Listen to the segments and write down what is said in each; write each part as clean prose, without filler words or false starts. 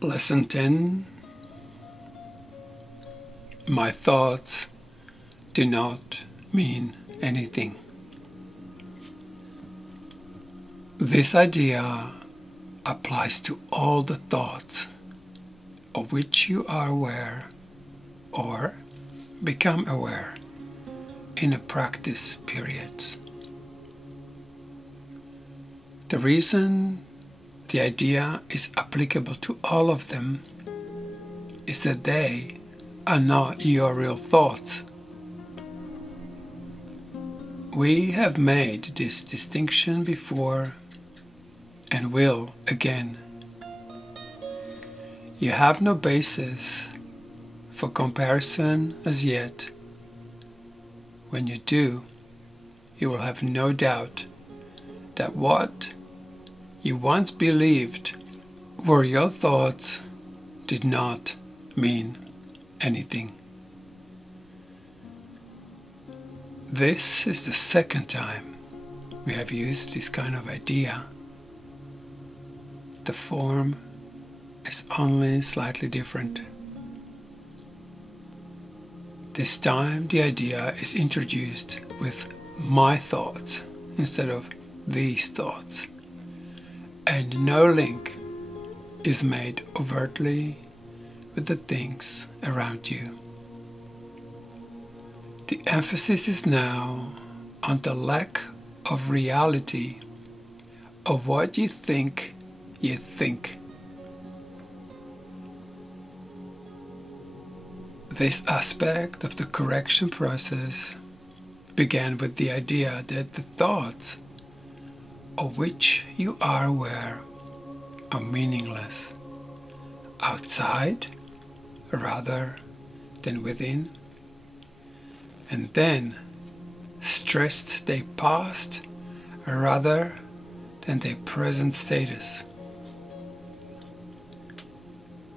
Lesson 10. My thoughts do not mean anything. This idea applies to all the thoughts of which you are aware or become aware in a practice period. The reason the idea is applicable to all of them is that they are not your real thoughts. We have made this distinction before and will again. You have no basis for comparison as yet. When you do, you will have no doubt that what you once believed were your thoughts did not mean anything. This is the second time we have used this kind of idea. The form is only slightly different. This time the idea is introduced with my thoughts instead of these thoughts, and no link is made overtly with the things around you. The emphasis is now on the lack of reality of what you think you think. This aspect of the correction process began with the idea that the thoughts of which you are aware are meaningless, outside rather than within, and then stressed their past rather than their present status.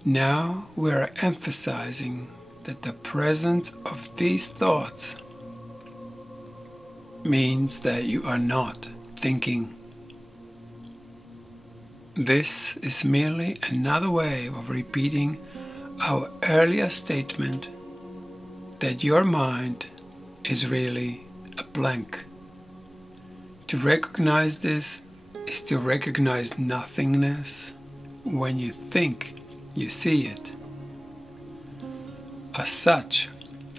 Now we are emphasizing that the presence of these thoughts means that you are not thinking. This is merely another way of repeating our earlier statement that your mind is really a blank. To recognize this is to recognize nothingness when you think you see it. As such,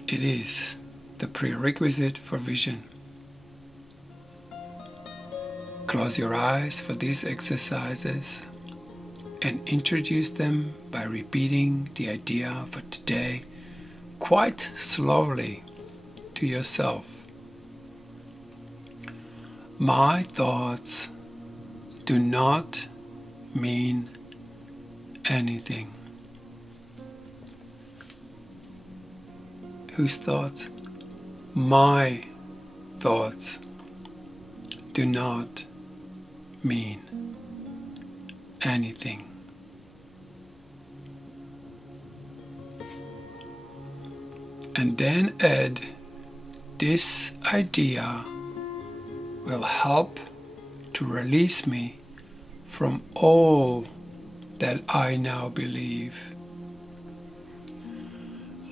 it is the prerequisite for vision. Close your eyes for these exercises and introduce them by repeating the idea for today quite slowly to yourself. My thoughts do not mean anything. Whose thoughts? My thoughts do not mean anything. And then add, this idea will help to release me from all that I now believe.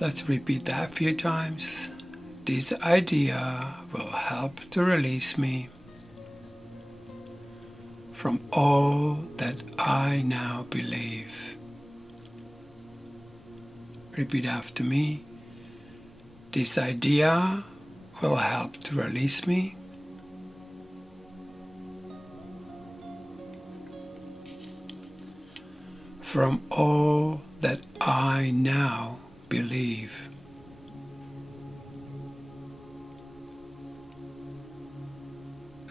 Let's repeat that a few times. This idea will help to release me from all that I now believe. Repeat after me. This idea will help to release me from all that I now believe.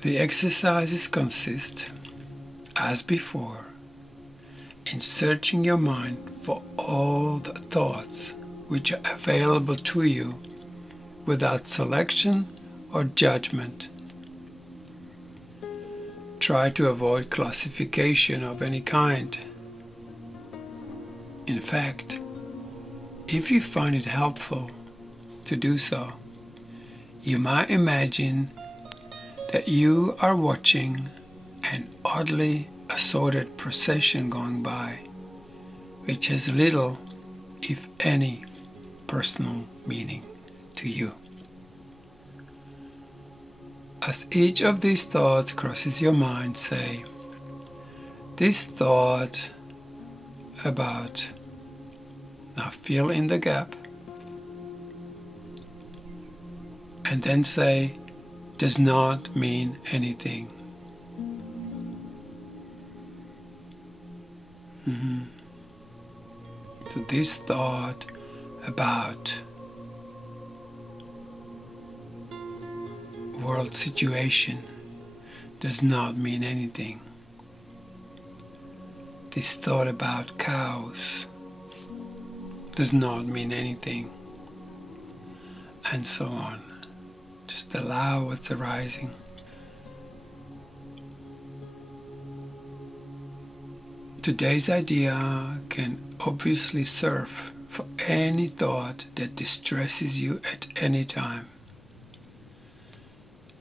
The exercises consist, as before, in searching your mind for all the thoughts which are available to you without selection or judgment. Try to avoid classification of any kind. In fact, if you find it helpful to do so, you might imagine that you are watching an oddly assorted procession going by, which has little, if any, personal meaning to you. As each of these thoughts crosses your mind, say, this thought about, now fill in the gap, and then say, does not mean anything. So this thought about world situation does not mean anything. This thought about cows does not mean anything, and so on. Just allow what's arising. Today's idea can obviously serve for any thought that distresses you at any time.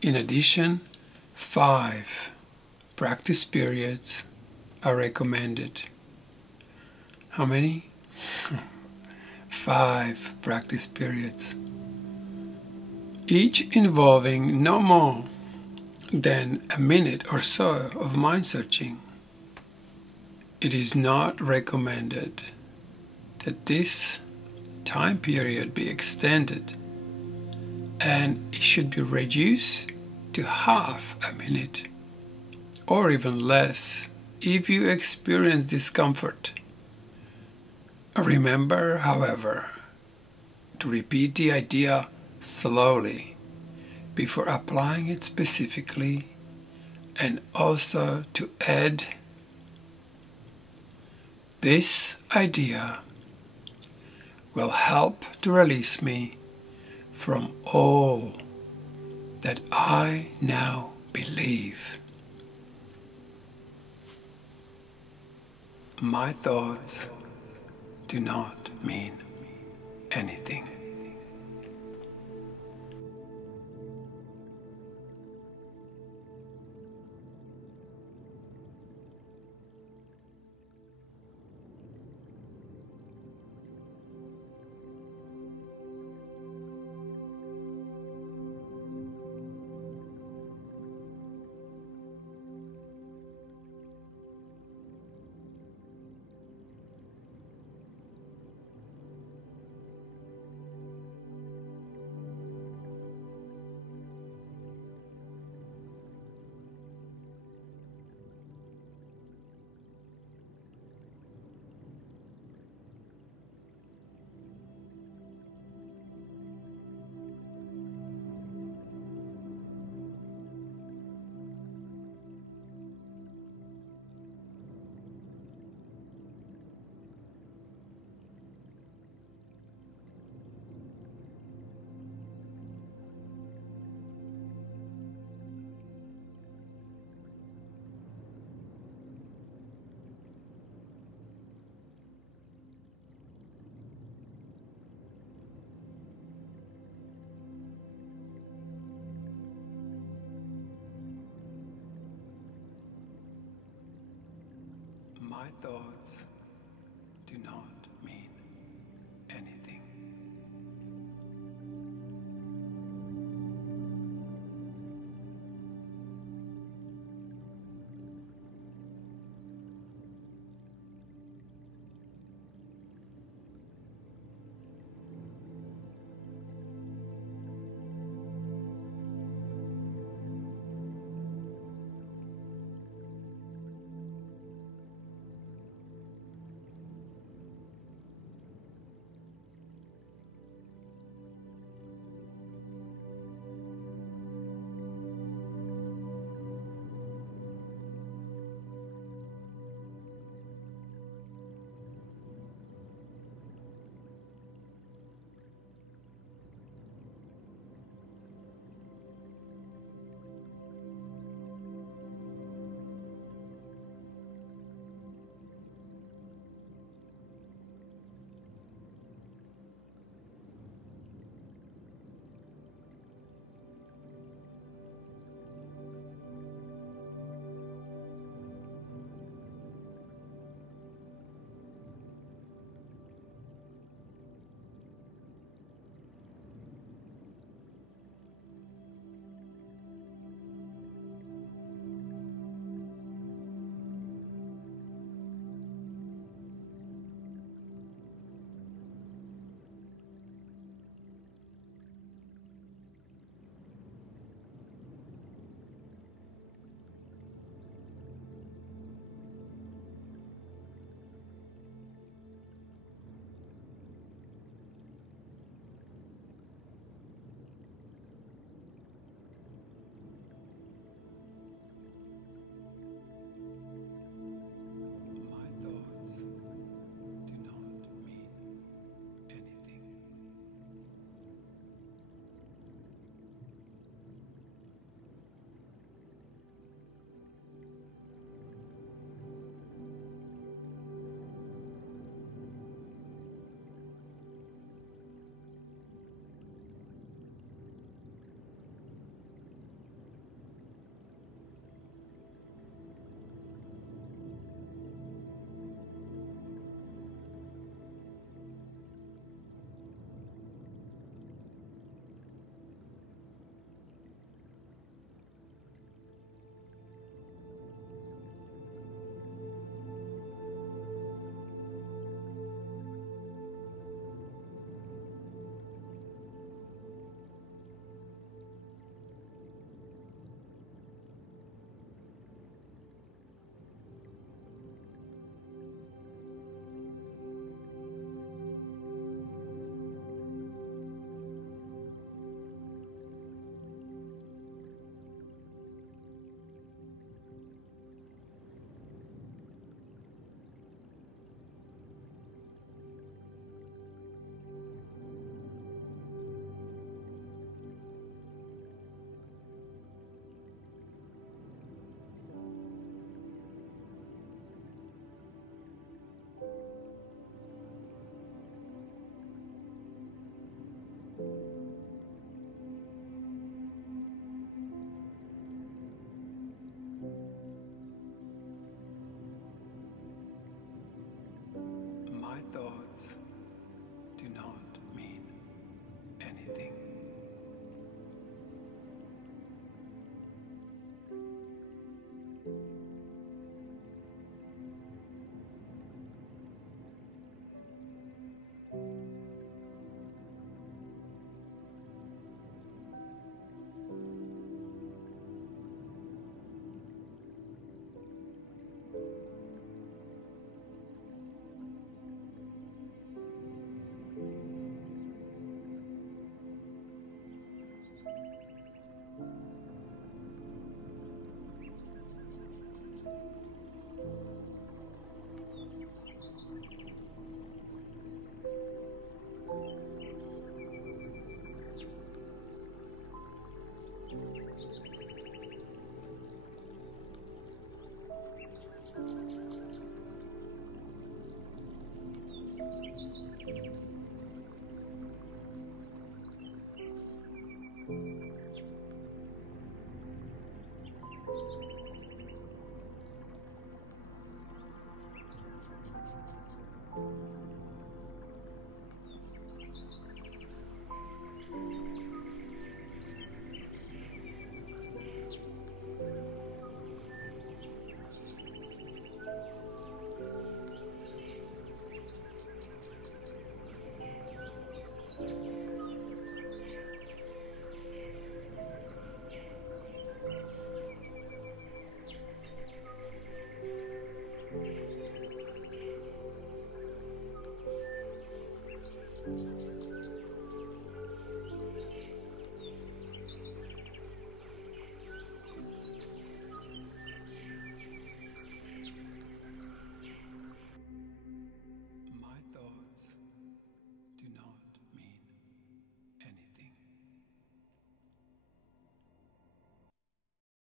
In addition, 5 practice periods are recommended. How many? 5 practice periods. Each involving no more than a minute or so of mind searching. It is not recommended that this time period be extended, and it should be reduced to half a minute or even less if you experience discomfort. Remember, however, to repeat the idea slowly before applying it specifically, and also to add, this idea will help to release me from all that I now believe. My thoughts do not mean anything. My thoughts do not mean anything.